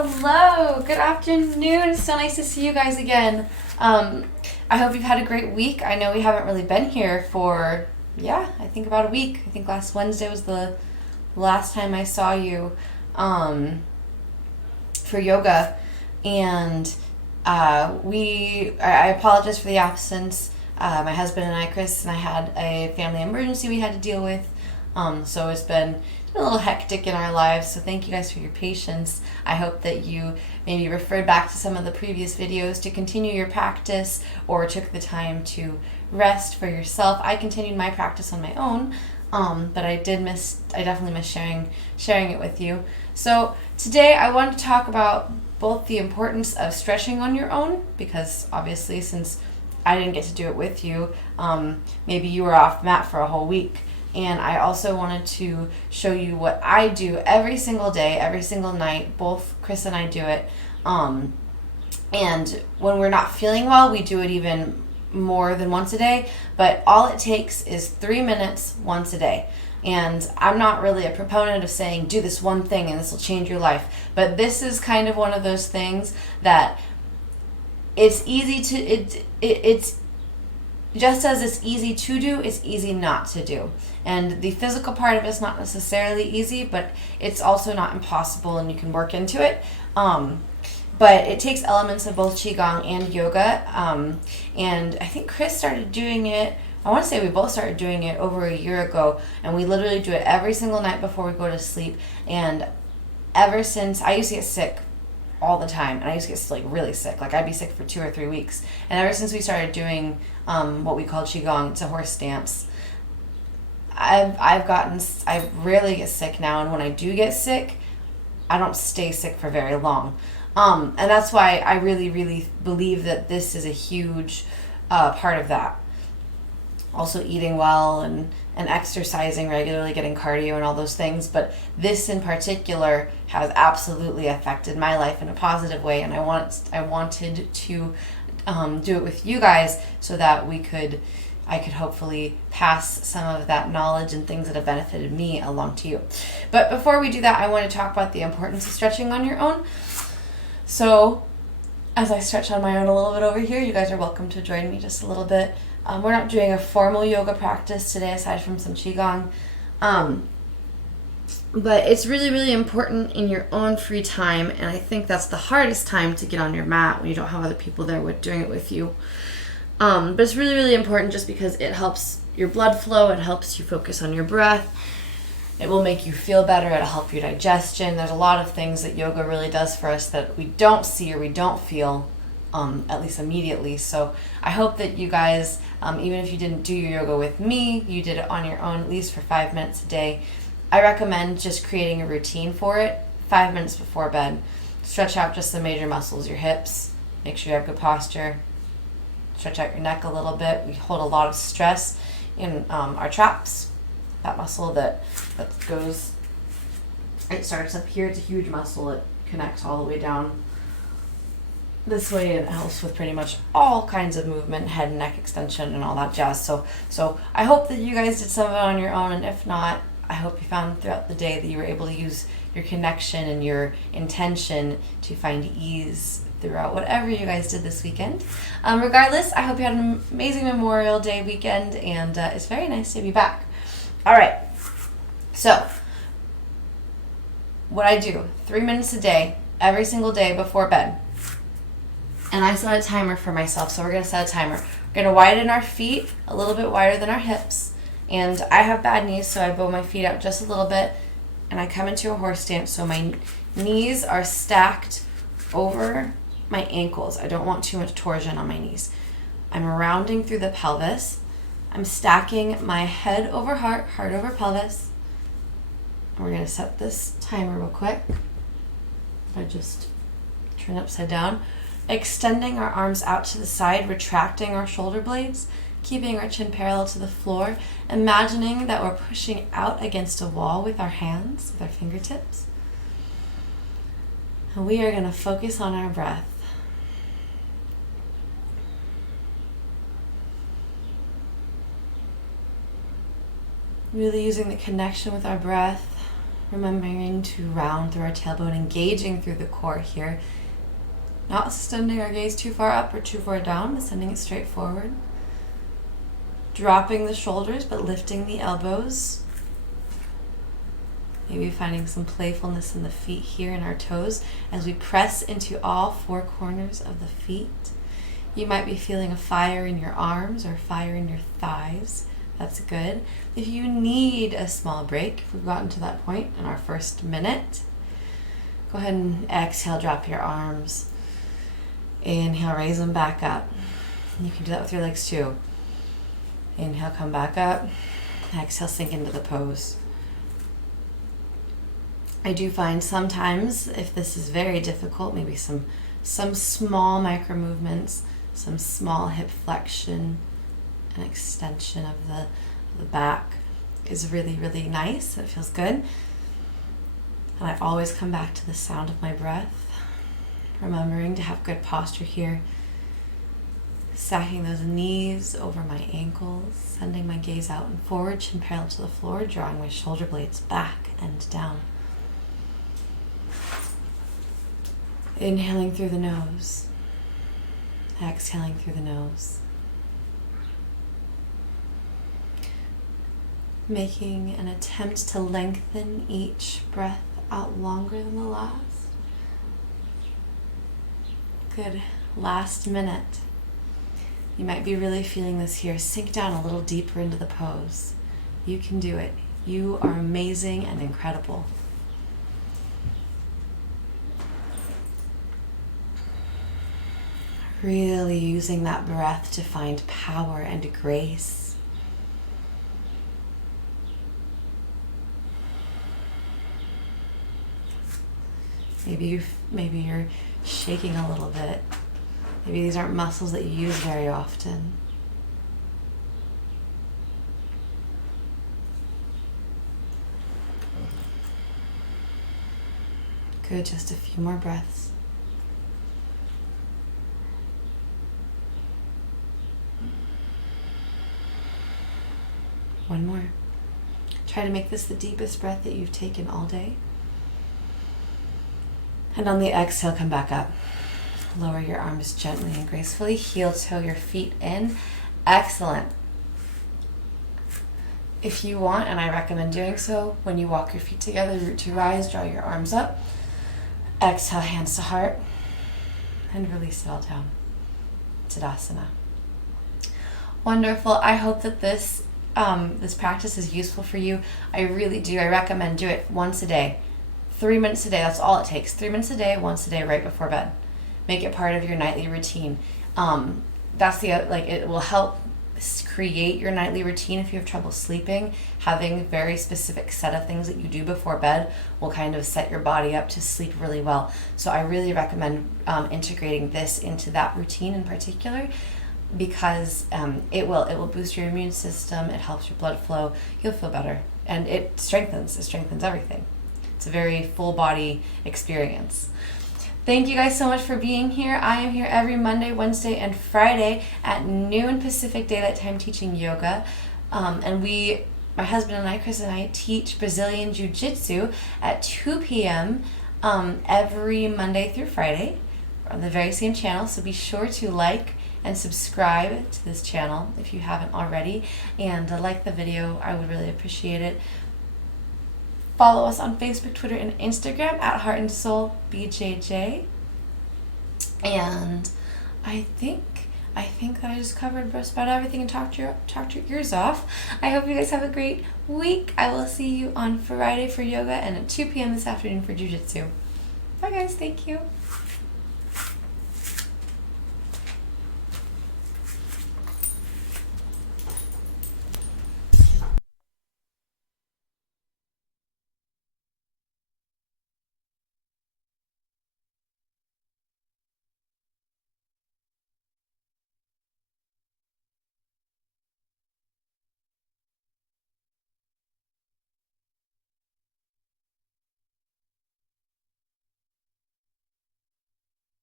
Hello, good afternoon. So nice to see you guys again. I hope you've had a great week. I know we haven't really been here for, I think about a week. I think last Wednesday was the last time I saw you for yoga. And I apologize for the absence. My husband and I, Chris, and I had a family emergency we had to deal with. So it's been a little hectic in our lives, so thank you guys for your patience. I hope that you maybe referred back to some of the previous videos to continue your practice or took the time to rest for yourself. I continued my practice on my own, but I definitely miss sharing it with you. So today I wanted to talk about both the importance of stretching on your own, because obviously since I didn't get to do it with you, maybe you were off the mat for a whole week. And I also wanted to show you what I do every single day, every single night. Both Chris and I do it. And when we're not feeling well, we do it even more than once a day. But all it takes is 3 minutes once a day. And I'm not really a proponent of saying, do this one thing and this will change your life. But this is kind of one of those things that it's easy to, it's just as it's easy to do, it's easy not to do. And the physical part of it's not necessarily easy, but it's also not impossible, and you can work into it. But it takes elements of both Qigong and yoga. And I think Chris started doing it, I want to say we both started doing it over a year ago, and we literally do it every single night before we go to sleep. And ever since, I used to get sick all the time, and I used to get really sick. Like I'd be sick for 2 or 3 weeks. And ever since we started doing what we call Qigong, it's a horse stance, I rarely get sick now, and when I do get sick, I don't stay sick for very long. And that's why I really, really believe that this is a huge part of that. Also eating well and exercising regularly, getting cardio and all those things. But this in particular has absolutely affected my life in a positive way, and I wanted to do it with you guys so that I could hopefully pass some of that knowledge and things that have benefited me along to you. But before we do that, I want to talk about the importance of stretching on your own. So as I stretch on my own a little bit over here, you guys are welcome to join me just a little bit. We're not doing a formal yoga practice today aside from some Qigong. But it's really, really important in your own free time, and I think that's the hardest time to get on your mat when you don't have other people there doing it with you. But it's really, really important just because it helps your blood flow, it helps you focus on your breath, it will make you feel better, it'll help your digestion. There's a lot of things that yoga really does for us that we don't see or we don't feel, at least immediately. So I hope that you guys, even if you didn't do your yoga with me, you did it on your own at least for 5 minutes a day. I recommend just creating a routine for it, 5 minutes before bed. Stretch out just the major muscles, your hips, make sure you have good posture. Stretch out your neck a little bit. We hold a lot of stress in our traps. That muscle that goes, it starts up here. It's a huge muscle. It connects all the way down this way, and it helps with pretty much all kinds of movement, head and neck extension and all that jazz. So I hope that you guys did some of it on your own, and if not, I hope you found throughout the day that you were able to use your connection and your intention to find ease throughout whatever you guys did this weekend. Regardless, I hope you had an amazing Memorial Day weekend, and it's very nice to be back. All right, so what I do, 3 minutes a day, every single day before bed. And I set a timer for myself, so we're going to set a timer. We're going to widen our feet a little bit wider than our hips. And I have bad knees, so I bow my feet out just a little bit, and I come into a horse stance, so my knees are stacked over my ankles. I don't want too much torsion on my knees. I'm rounding through the pelvis. I'm stacking my head over heart, heart over pelvis. And we're going to set this timer real quick. I just turn upside down. Extending our arms out to the side, retracting our shoulder blades, keeping our chin parallel to the floor, imagining that we're pushing out against a wall with our hands, with our fingertips. And we are going to focus on our breath. Really using the connection with our breath Remembering to round through our tailbone, engaging through the core here. Not sending our gaze too far up or too far down, but sending it straight forward. Dropping the shoulders, but lifting the elbows. Maybe finding some playfulness in the feet here and our toes as we press into all four corners of the feet. You might be feeling a fire in your arms or fire in your thighs. That's good. If you need a small break, if we've gotten to that point in our first minute, go ahead and exhale, drop your arms. Inhale, raise them back up. You can do that with your legs too. Inhale, come back up. Exhale, sink into the pose. I do find sometimes, if this is very difficult, maybe some small micro movements, some small hip flexion and extension of the back is really, really nice. It feels good. And I always come back to the sound of my breath, remembering to have good posture here. Stacking those knees over my ankles, sending my gaze out and forward, chin parallel to the floor, drawing my shoulder blades back and down. Inhaling through the nose, exhaling through the nose. Making an attempt to lengthen each breath out longer than the last. Good. Last minute. You might be really feeling this here. Sink down a little deeper into the pose. You can do it. You are amazing and incredible. Really using that breath to find power and grace. Maybe you're shaking a little bit. Maybe these aren't muscles that you use very often. Good, just a few more breaths. One more. Try to make this the deepest breath that you've taken all day. And on the exhale, come back up. Lower your arms gently and gracefully. Heel toe your feet in. Excellent. If you want, and I recommend doing so, when you walk your feet together, root to rise, draw your arms up. Exhale, hands to heart. And release it all down. Tadasana. Wonderful. I hope that this practice is useful for you. I really do. I recommend do it once a day. 3 minutes a day. That's all it takes. 3 minutes a day, once a day, right before bed. Make it part of your nightly routine. It will help create your nightly routine if you have trouble sleeping. Having a very specific set of things that you do before bed will kind of set your body up to sleep really well. So I really recommend integrating this into that routine in particular, because it will boost your immune system. It helps your blood flow. You'll feel better, and it strengthens everything. It's a very full body experience. Thank you guys so much for being here. I am here every Monday, Wednesday, and Friday at noon Pacific Daylight Time teaching yoga. And my husband and I, Chris and I, teach Brazilian Jiu-Jitsu at 2 p.m. Every Monday through Friday on the very same channel. So be sure to like and subscribe to this channel if you haven't already. And like the video, I would really appreciate it. Follow us on Facebook, Twitter, and Instagram at Heart and Soul BJJ. And I think that I just covered just about everything and talked your ears off. I hope you guys have a great week. I will see you on Friday for yoga and at 2 p.m. this afternoon for Jiu-Jitsu. Bye guys, thank you.